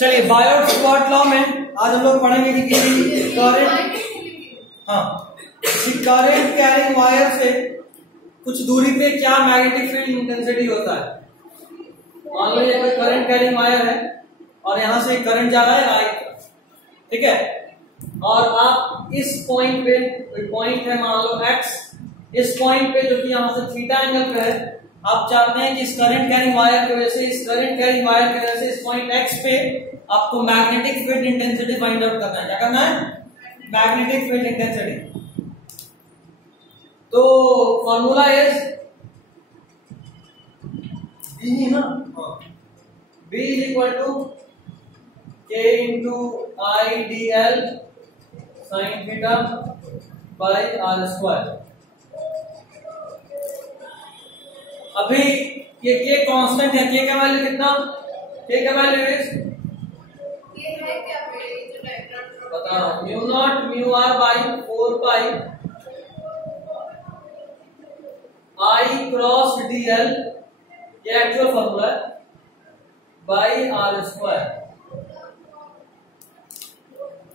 चलिए बायो-सवार्ट लॉ में आज हम लोग पढ़ेंगे कि किसी करंट करंट कैरिंग वायर से कुछ दूरी पे क्या मैग्नेटिक फील्ड इंटेंसिटी होता है। मान लो ये करंट कैरिंग वायर है और यहां से करंट जा रहा है आई, ठीक है, और आप इस पॉइंट पे, पॉइंट है मान लो x, इस पॉइंट पे जो कि यहां से थीटा एंगल पे है, आप चाहते हैं कि इस करंट कैरिंग वायर की वजह से, इस करंट कैरिंग वायर की वजह से इस पॉइंट x पे आपको magnetic field intensity find out करना है। क्या करना है? Magnetic field intensity. तो फॉर्मूला इज B ना, B is equal to K into I d l sine theta by are square. अभी ये K कांस्टेंट है, K का वैल्यू कितना? K का वैल्यू इज ये है क्या जो डायग्राम बता रहा हूं, mu naught mu are by 4 pi I cross d l, ये एक्चुअल फॉर्मूला है, बाई आर स्क्वायर।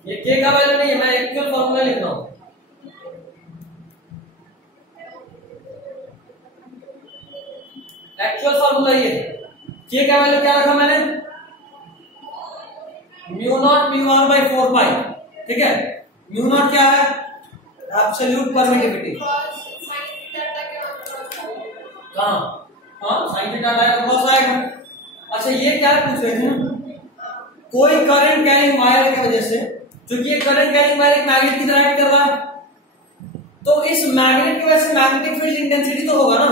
ये K का वैल्यू नहीं है, मैं एक्चुअल फॉर्मूला लिख रहा हूं। एक्चुअल फॉर्मूला ये K का वैल्यू क्या रखा मैंने? Mu naught mu are by 4 pi, ठीक है। म्यू नॉट क्या है? Absolute permittivity. हाँ साइन थीटा आएगा, क्रॉस आएगा। अच्छा ये क्या पूछ रहे थे? कोई करंट कैरिंग वायर की वजह से, क्योंकि ये करंट कैरिंग वायर एक मैग्नेट की तरह एक्ट कर रहा है, तो इस मैग्नेट की वजह से मैग्नेटिक फील्ड इंटेंसिटी तो होगा ना।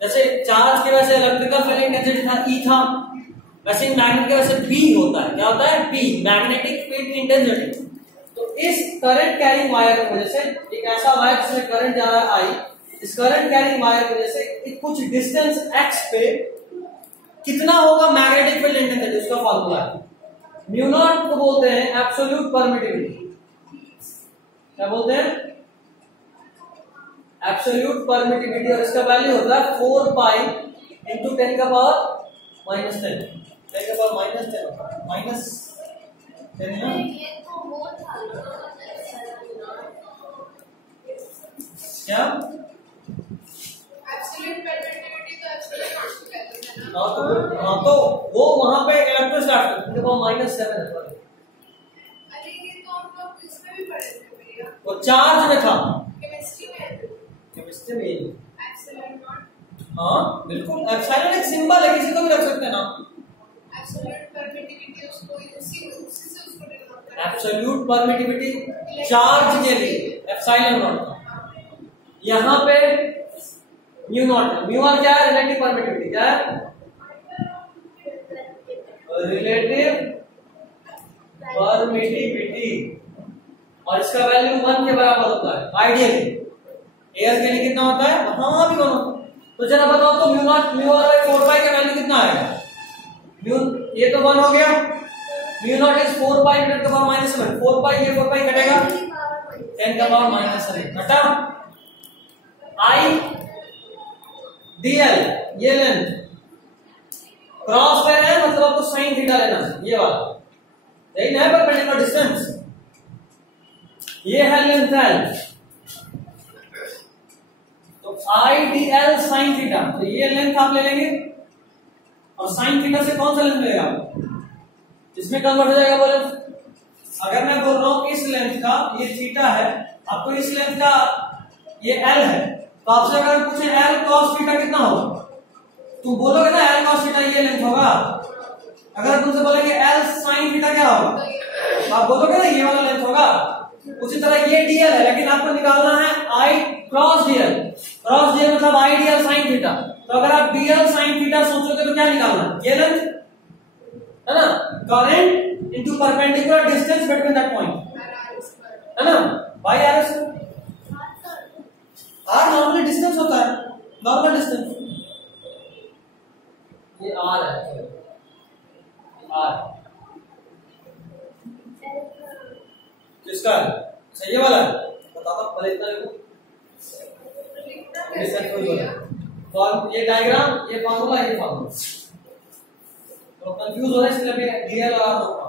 जैसे चार्ज की वजह से इलेक्ट्रिकल फील्ड इंटेंसिटी था E था, वैसे मैग्नेट की वजह से B होता है। क्या होता है? B, magnetic field intensity. तो इस करंट कैरिंग वायर की वजह से, एक ऐसा वायर जिसमें करंट जा रहा है I, इस करंट कैरिंग वायर की वजह से कुछ डिस्टेंस x पे कितना होगा मैग्नेटिक फील्ड इंटेंसिटी, उसका फॉर्मूला है। म्यू नॉट को बोलते हैं एब्सोल्यूट परमिटिविटी। क्या बोलते हैं? एब्सोल्यूट परमिटिविटी, और इसका वैल्यू होता है 4 पाई इंटू 10 का पावर माइनस 10, 10 का पावर माइनस 10, माइनस 10 ना? क्या? तो वो वहां पे इलेक्ट्रोस्टैटिक -7 है। अरे ये तो हम लोग इसमें भी पढ़े थे भैया, वो चार्ज में था, केमिस्ट्री में एप्सिलॉन नॉट। हाँ बिल्कुल, एप्सिलॉन एक सिंबल है, किसी को भी रख सकते हैं ना। एब्सोल्यूट परमिटिविटी उसको उसी से उसको डेवलप करना। एब्सोल्यूट परमिटिविटी चार्ज के लिए एप्सिलॉन नॉट। यहाँ पे म्यू नॉट, म्यू आर क्या है? Relative permittivity. क्या है? रिलेटिव परमिटिविटी, और इसका वैल्यू 1 के बराबर होता है आइडियली। एयर के लिए कितना होता है? वहां भी 1 होता है। तो जरा बताओ तो mu naught mu are by 4 pi का वैल्यू कितना आएगा? म्यू, ये तो 1 हो गया। Mu naught is 4 pi into 10 का पावर -7, 4 पाई, ये 4 पाई कटेगा, 10 का पावर -7 घटा। आई डीएल, ये लेंथ क्रॉस पे है, मतलब आपको साइन थीटा लेना है, ये वाला यही ना है, परपेंडिकुलर डिस्टेंस, ये है लेंथ एल। तो आई डी एल साइन थीटा, तो ये लेंथ आप ले लेंगे, और साइन थीटा से कौन सा लेंथ लेगा? इसमें कन्वर्ट हो जाएगा वो लेंथ। अगर मैं बोल रहा हूं इस लेंथ का ये थीटा है, आपको इस लेंथ का ये एल है, तो आपसे अगर पूछे एल कॉस थीटा कितना होगा, तुम बोलोगे ना एल कॉस थीटा ये लेंथ होगा। अगर तुमसे बोलेंगे एल साइन थीटा क्या होगा, तो आप बोलोगे ना ये वाला लेंथ होगा। उसी तरह ये डीएल है, लेकिन आपको निकालना है आई क्रॉस डीएल। क्रॉस डीएल मतलब आई डीएल साइन थीटा। तो अगर आप डीएल साइन थीटा सोचोगे तो क्या निकालना है? ये लेंथ है ना, current into perpendicular distance between that point, है ना, by are square. R normal distance होता है, नॉर्मल डिस्टेंस, ये आर है, आर किसका है? अच्छा ये वाला है, बताता हूं पहले इतना लिखो। ये डायग्राम, ये फॉर्मूला, ये फॉर्मूला, तो कंफ्यूज हो रहा है इसलिए मैं डीएल और आर होगा।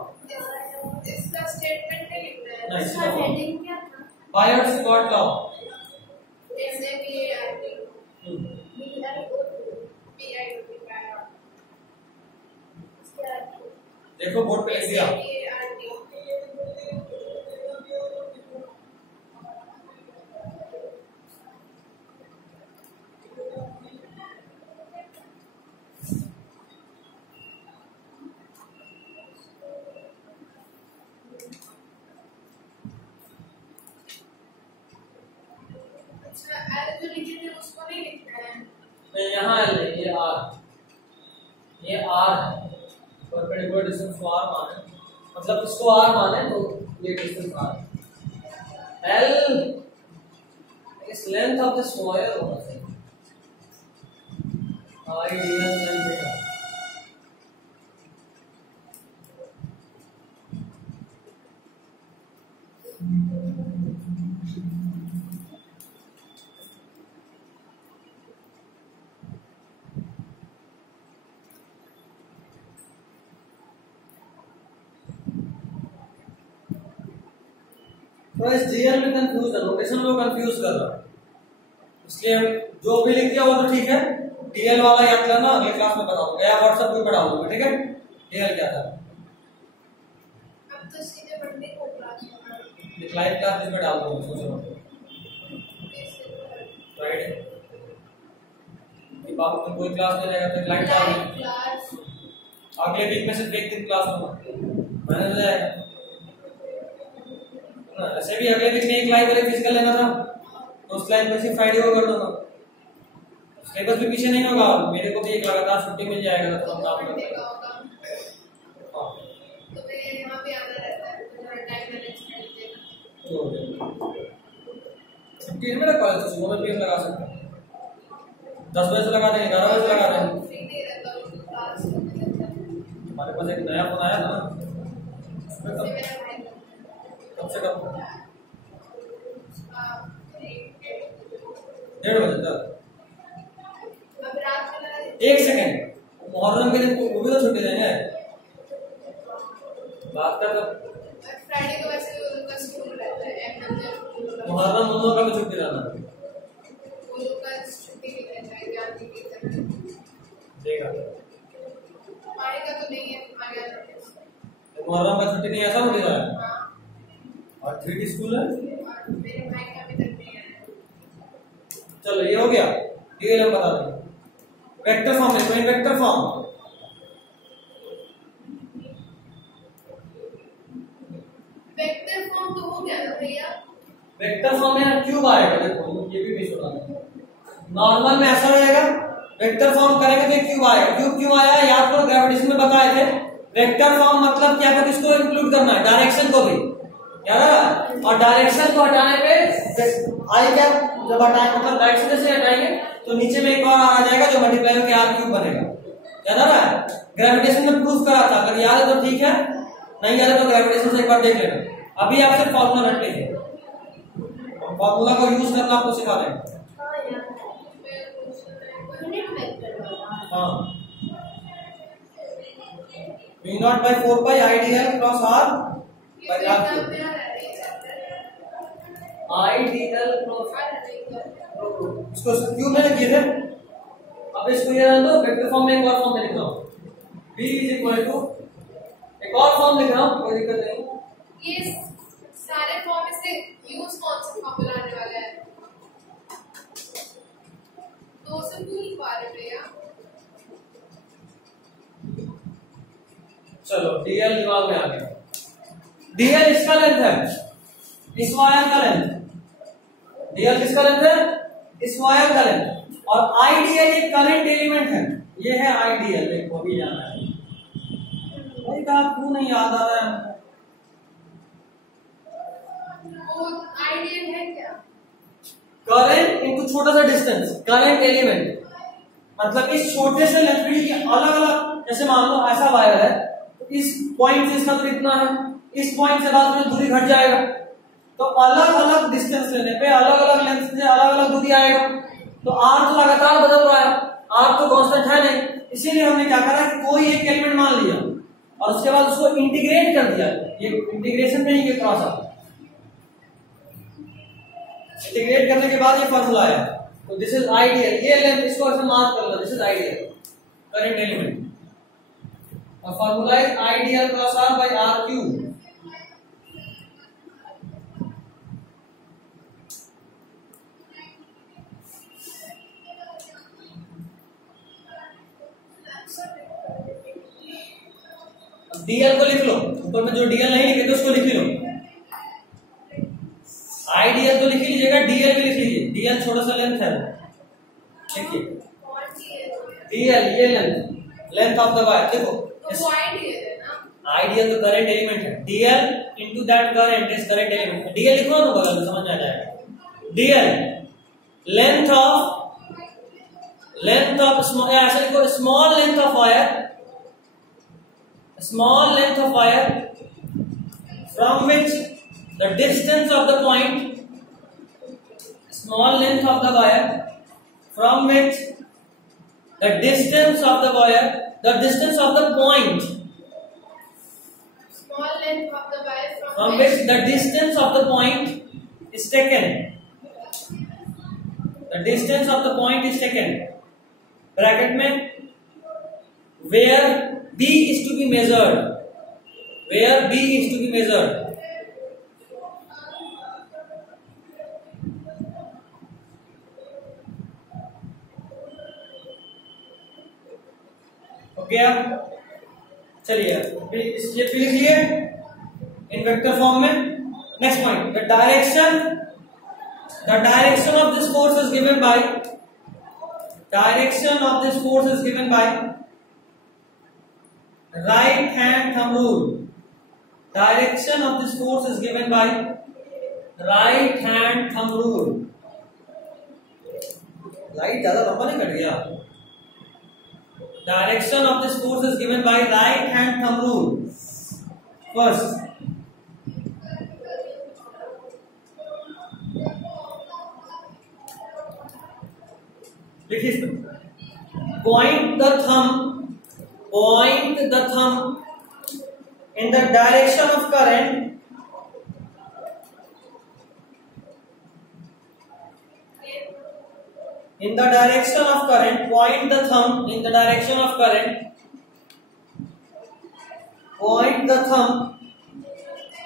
इसका स्टेटमेंट नहीं लिखना है। नहीं, इसका हेडिंग क्या था? Buyers got law. देखो बोर्ड पे लिख दिया। यहाँ ये आर है, परपेंडिकुलर डिस्टेंस को आर माने, मतलब इसको आर माने तो ये डिस्टेंस आर। एल इस लेंथ ऑफ दिस वायर होना चाहिए, आइडियल लेंथ। तो इस डीएल में कंफ्यूज है, नोटेशन में कंफ्यूज कर रहा है, इसलिए जो भी लिख दिया वो तो ठीक है। डीएल वाला याद करना, अगले क्लास में बताऊंगा या व्हाट्सएप पे पढ़ा दूंगा, ठीक है। डीएल क्या था, अब तो सीधे पढ़ने को क्लास में एक लाइव क्लास में डाल दूंगा, सोच रहा हूँ फ्राइडे की बात में कोई क्लास नहीं रहेगा तो लाइव क्लास अगले वीक में सिर्फ एक दिन क्लास होगा, मैंने हो जाएगा ना। ऐसे भी अगले वीक में एक लाइव वाले फिजिकल लेना था, तो उस लाइव में सिर्फ फ्राइडे को कर दूंगा, सिलेबस भी पीछे नहीं होगा, मेरे को भी एक लगातार छुट्टी मिल जाएगा तो हम काम करेंगे। तो मैं यहां पे आना रहता है, तो थोड़ा टाइम मैनेज कर देना। तो छुट्टी मेरा कॉलेज से सुबह में भी लगा सकते हैं, 10 बजे से लगा देंगे, 11 बजे से लगा देंगे। फ्री नहीं रहता हूं क्लास में। हमारे पास एक नया फोन आया था ना, उसमें मेरा भाई कम से कम 1:30 बजे तक। अब रात में ना एक सेकंड, मुहर्रम के दिन वो भी तो छुट्टी देंगे, बात कर लो। फ्राइडे को वैसे वो लोग का स्कूल रहता है, एकदम जब मुहर्रम उन लोगों का भी छुट्टी रहना है, वो लोग का छुट्टी नहीं रहता है, ज्ञान की तरह। ठीक है। हमारे का तो नहीं है, हमारे यहाँ तो मुहर्रम का छुट्टी नहीं, ऐसा हो रहा है। हाँ, और 3D स्कूल है। और मेरे भाई का अभी तक नहीं है। चलो ये हो गया, ये हम बता देंगे। वेक्टर फॉर्म है, कोई वेक्टर फॉर्म वेक्टर फॉर्म तो हो गया ना भैया। वेक्टर फॉर्म में क्यूब आएगा, देखो ये भी मिस होता है। नॉर्मल में ऐसा रहेगा, वेक्टर फॉर्म करेंगे तो क्यूब आएगा। क्यूब क्यों आया, याद करो ग्रेविटेशन में बताए थे। वेक्टर फॉर्म मतलब क्या है, किसको इंक्लूड करना है, डायरेक्शन को भी, याद है। और डायरेक्शन को हटाने पे आई क्या, जब हटाए मतलब राइट से जैसे हटाएंगे तो नीचे में एक और आ जाएगा जो मल्टीप्लाई होकर आर क्यूब बनेगा, याद आ रहा है। ग्रेविटेशन में प्रूफ करा था, अगर याद है तो ठीक है, नहीं याद है तो ग्रेविटेशन से एक बार देख लेना। अभी आप सिर्फ फॉर्मूला रट लीजिए, फॉर्मूला को यूज करना आपको सिखा देंगे। हाँ, V0/4 IDL cross R by R cube. IDL cross इसको क्यूब में लिखिए थे। अब इसको ये रहने दो, वेक्टर फॉर्म में एक और फॉर्म में लिख रहा हूँ, V इज टू एक और फॉर्म लिख रहा हूँ, कोई दिक्कत नहीं। ये सारे फॉर्म में से यूज कौन सा फॉर्मूला आने वाला है? 2 से 2 लिखवा रहे भैया। चलो डीएल दिमाग में आ गया। डीएल इसका लेंथ है, इस वायर का लेंथ। डीएल किसका लेंथ है, इस वायर का लेंथ। और आईडीएल एक करंट एलिमेंट है, ये है आईडीएल। देखो अभी जाना है भाई, कहा क्यों नहीं याद आ रहा है। वो आइडियल है क्या? करंट इनटू छोटा सा डिस्टेंस, करंट एलिमेंट मतलब इस छोटे से लेंथ के अलग अलग, जैसे मान लो ऐसा वायर है, तो इस पॉइंट से इसका दूरी इतना है, इस पॉइंट से बाद में दूरी घट जाएगा, तो अलग अलग डिस्टेंस लेने पे अलग अलग लेंथ से अलग अलग दूरी आएगा। तो आर तो लगातार बदल रहा है, आर तो कांस्टेंट है नहीं, इसीलिए हमने क्या करा कि कोई एक एलिमेंट मान लिया और उसके बाद उसको इंटीग्रेट कर दिया। ये इंटीग्रेशन में ही ये क्रॉस आता, इंटीग्रेट करने के बाद ये फॉर्मूला है। तो दिस इज आइडियल, ये लेंथ इसको ऐसे मार्क कर लो, this is ideal current element और formula is ideal cross R by R cube. DL को लिख लो, ऊपर में जो डीएल नहीं लिखे थे उसको लिख लो। आईडीएल तो लिख लीजिएगा, डीएल भी लिख लीजिए, डीएल छोटा सा लेंथ है, देखिए डीएल ये लेंथ ऑफ द वायर। देखो आईडीएल तो करंट एलिमेंट है, DL into that current is current element. DL लिखो ना बगल में, समझ में आ जाएगा। डीएल लेंथ ऑफ स्मॉल, ऐसे लिखो small length of wire, small length of wire from which the distance of the point, small length of the wire from which the distance of the wire, the distance of the point, small length of the wire from which the distance of the point is taken, the distance of the point is taken, bracket में where B is to be measured, where B is to be measured, okay. अब चलिए ये लिख लिए इन vector form में। Next point, the direction of this force is given by, direction of this force is given by right hand thumb rule. Direction of this force is given by right hand thumb rule. Light ज़्यादा लंबा नहीं cut गया। Direction of this force is given by right hand thumb rule. First, देखिए point the thumb in the direction of current, in the direction of current, point the thumb in the direction of current, point the thumb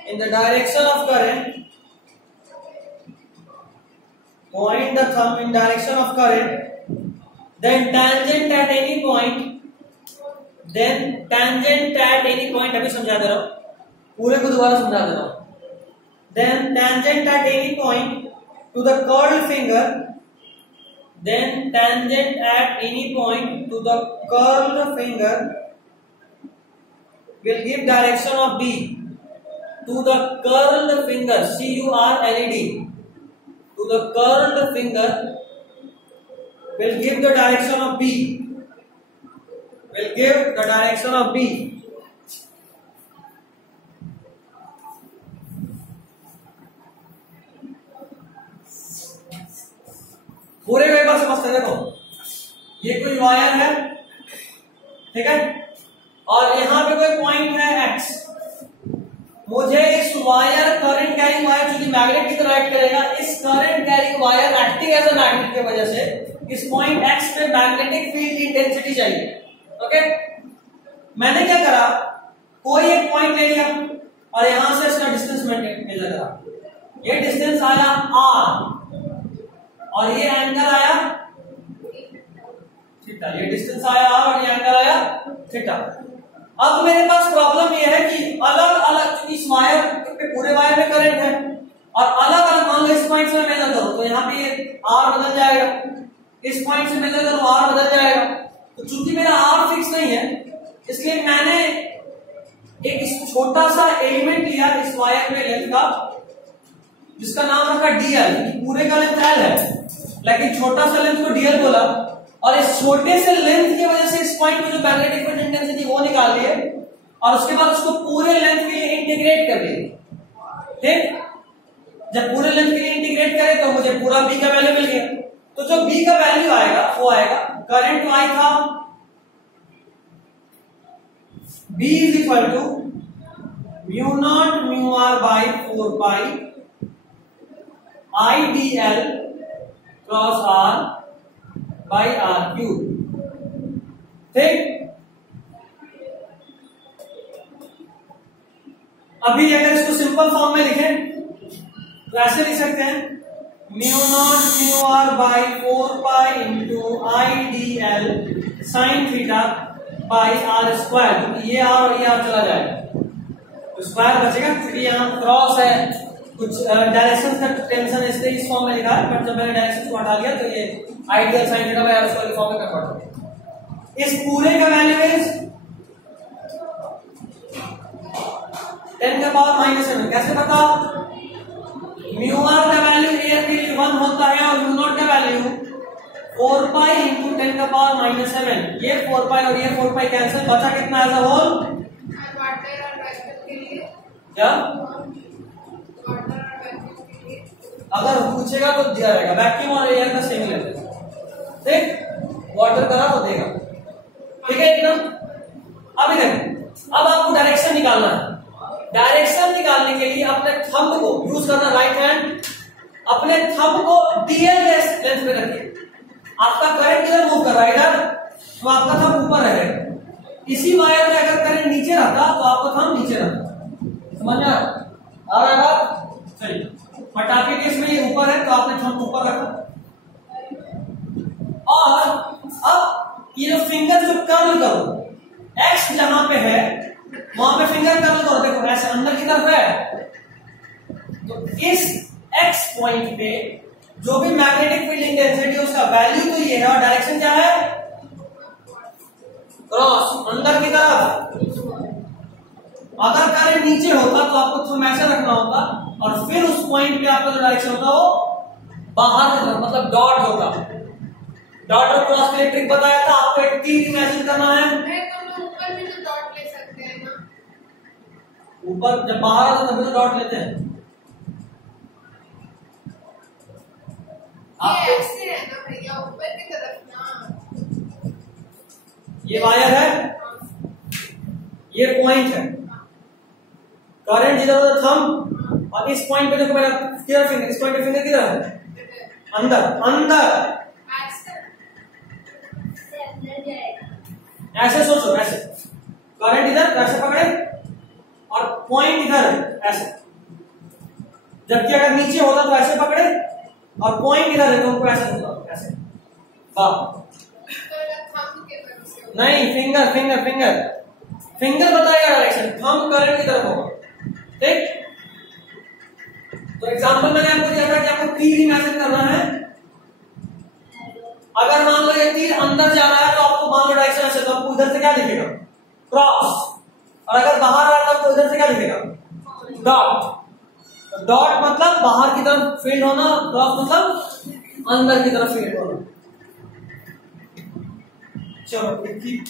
in the direction of current, point the thumb in direction of current, then tangent at any point, then tangent at any point, अभी समझा दे रहा हूं, पूरे को दोबारा समझा दे रहा हूं। Then tangent at any point to the curled finger, then tangent at any point to the curled finger will give direction of B to the curled finger, C-U-R-L-E-D, to the curled finger will give the direction of B, will give the direction of B. पूरे को एक बार समझते देखो, ये कोई wire है, ठीक है, और यहां पे कोई पॉइंट है X। मुझे इस वायर, करंट कैरिंग वायर जो कि मैग्नेट की तरह एक्ट करेगा, इस current carrying wire acting as a magnet की वजह से इस पॉइंट X पे मैग्नेटिक फील्ड इंटेंसिटी चाहिए। ओके, मैंने क्या करा, कोई एक पॉइंट ले लिया और यहां से इसका डिस्टेंस मेजर करा। ये डिस्टेंस आया R और ये एंगल आया थीटा, ये डिस्टेंस आया R और ये एंगल आया थीटा। अब मेरे पास प्रॉब्लम ये है कि अलग अलग इस वायर पे, पूरे वायर में करंट है और अलग अलग, मान लो इस पॉइंट से मैं मेजर करूं तो यहाँ पे ये R बदल जाएगा, इस पॉइंट से मेजर करूं R बदल जाएगा। तो चूंकि मेरा R फिक्स नहीं है, इसलिए मैंने एक छोटा सा एलिमेंट लिया इस वायर में लेंथ का, जिसका नाम रखा डीएल। पूरे का लेंथ एल है, लेकिन छोटा सा लेंथ को डीएल बोला, और इस छोटे से लेंथ की वजह से इस पॉइंट में जो मैग्नेटिक फील्ड इंटेंसिटी वो निकाल लिए और उसके बाद उसको पूरे लेंथ के लिए इंटीग्रेट कर दिए। ठीक, जब पूरे लेंथ के लिए इंटीग्रेट करें तो मुझे पूरा बी का वैल्यू मिल गया। तो जो बी का वैल्यू आएगा वो आएगा करंट आई था B is equal to mu naught mu are by 4 pi IDL cross R by R cube. ठीक, अभी अगर इसको सिंपल फॉर्म में लिखें तो ऐसे लिख सकते हैं mu naught mu are by 4 pi into IDL sine theta by are square, क्योंकि ये आर और ये आर चला जाएगा तो स्क्वायर बचेगा, क्योंकि यहाँ क्रॉस है, कुछ डायरेक्शन का टेंशन है इसलिए इस फॉर्म में लिखा है, बट जब मैंने डायरेक्शन को हटा दिया तो ये IDL sine theta by are square form में कन्वर्ट हो गया। इस पूरे का वैल्यू इज 10 का पावर -7। कैसे पता? म्यू आर का वैल्यू ए के लिए 1 होता है और म्यू नॉट का वैल्यू 4 पाई इंटू 10 का पावर -7। ये 4 पाई और ये 4 पाई कैंसिल, बचा कितना एज अ होल? क्या अगर पूछेगा तो दिया रहेगा, वैक्यूम और एयर का सेम लेते हैं। ठीक, वाटर करा तो देगा। ठीक है एकदम। अब इधर अब आपको डायरेक्शन निकालना है। डायरेक्शन निकालने के लिए अपने थंब को यूज करना, राइट हैंड, अपने थंब को डीएल लेंथ पे रखिए। आपका करंट इधर मूव कर रहा है इधर, तो आपका थंब ऊपर रहेगा। इसी वायर में अगर करंट नीचे रहता तो आपका थंब नीचे रहता। समझ में आ रहा है बात? चलिए, पटाखे केस में ये ऊपर है तो आपने थंब ऊपर रखा, और अब ये जो फिंगर जो कर्ल करो, एक्स जहां पे है वहां पे फिंगर कर्ल करो। देखो ऐसे अंदर की तरफ है, तो इस एक्स पॉइंट पे जो भी मैग्नेटिक फील्ड इंटेंसिटी उसका वैल्यू तो ये है, और डायरेक्शन क्या है? क्रॉस, अंदर की तरफ। अगर करंट नीचे होता तो आपको थंब ऐसे रखना होता, और फिर उस पॉइंट पे आपका जो डायरेक्शन होता वो बाहर की तरफ, मतलब डॉट होता। डॉट और क्रॉस के लिए ट्रिक बताया था आपको, एक तीर इमेजिन करना है। ऊपर भी तो डॉट ले सकते हैं ना? ऊपर जब बाहर आता तभी तो डॉट लेते हैं। ये ऐसे है ना भैया, ऊपर की तरफ ना। ये वायर है, ये पॉइंट है, करंट जिधर उधर थंब, और इस पॉइंट पे देखो मेरा किधर फिंगर, इस पॉइंट पे फिंगर किधर है? अंदर। अंदर ऐसे सोचो, ऐसे करंट इधर ऐसे पकड़े और पॉइंट इधर है ऐसे, जबकि अगर नीचे होता तो ऐसे पकड़े और पॉइंट इधर है तो उनको ऐसे होता, ऐसे। वाह, नहीं, फिंगर फिंगर फिंगर फिंगर बताएगा डायरेक्शन, थंब करंट की तरफ होगा। ठीक, तो एग्जांपल मैंने आपको दिया था कि आपको तीर इमेजिन करना है। अगर मान लो ये तीर अंदर जा रहा है तो आपको मान लो डायरेक्शन ऐसे, तो आपको इधर से क्या दिखेगा? क्रॉस। और अगर बाहर आ रहा है तो आपको इधर से क्या दिखेगा? डॉट। डॉट मतलब बाहर की तरफ फील्ड होना, क्रॉस मतलब अंदर की तरफ फील्ड होना। चलो,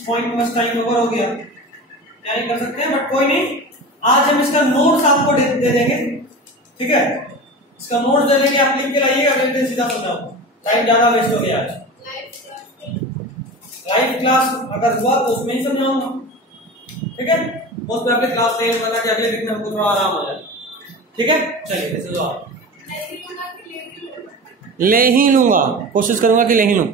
पॉइंट बस टाइम ओवर हो गया, क्या नहीं कर सकते हैं, बट कोई नहीं। आज हम इसका नोट्स आपको दे देंगे। ठीक है, इसका नोट्स दे देंगे, आप लिख के लाइएगा, फिर सीधा समझाओ, टाइम ज्यादा वेस्ट हो गया। लाइव क्लास अगर हुआ तो उसमें ही समझाऊंगा। ठीक है, उस पर अपने क्लास नहीं बता कि अगले दिन हमको थोड़ा आराम हो जाए। ठीक है, चलिए ले ही लूंगा, कोशिश करूंगा कि ले ही लूं।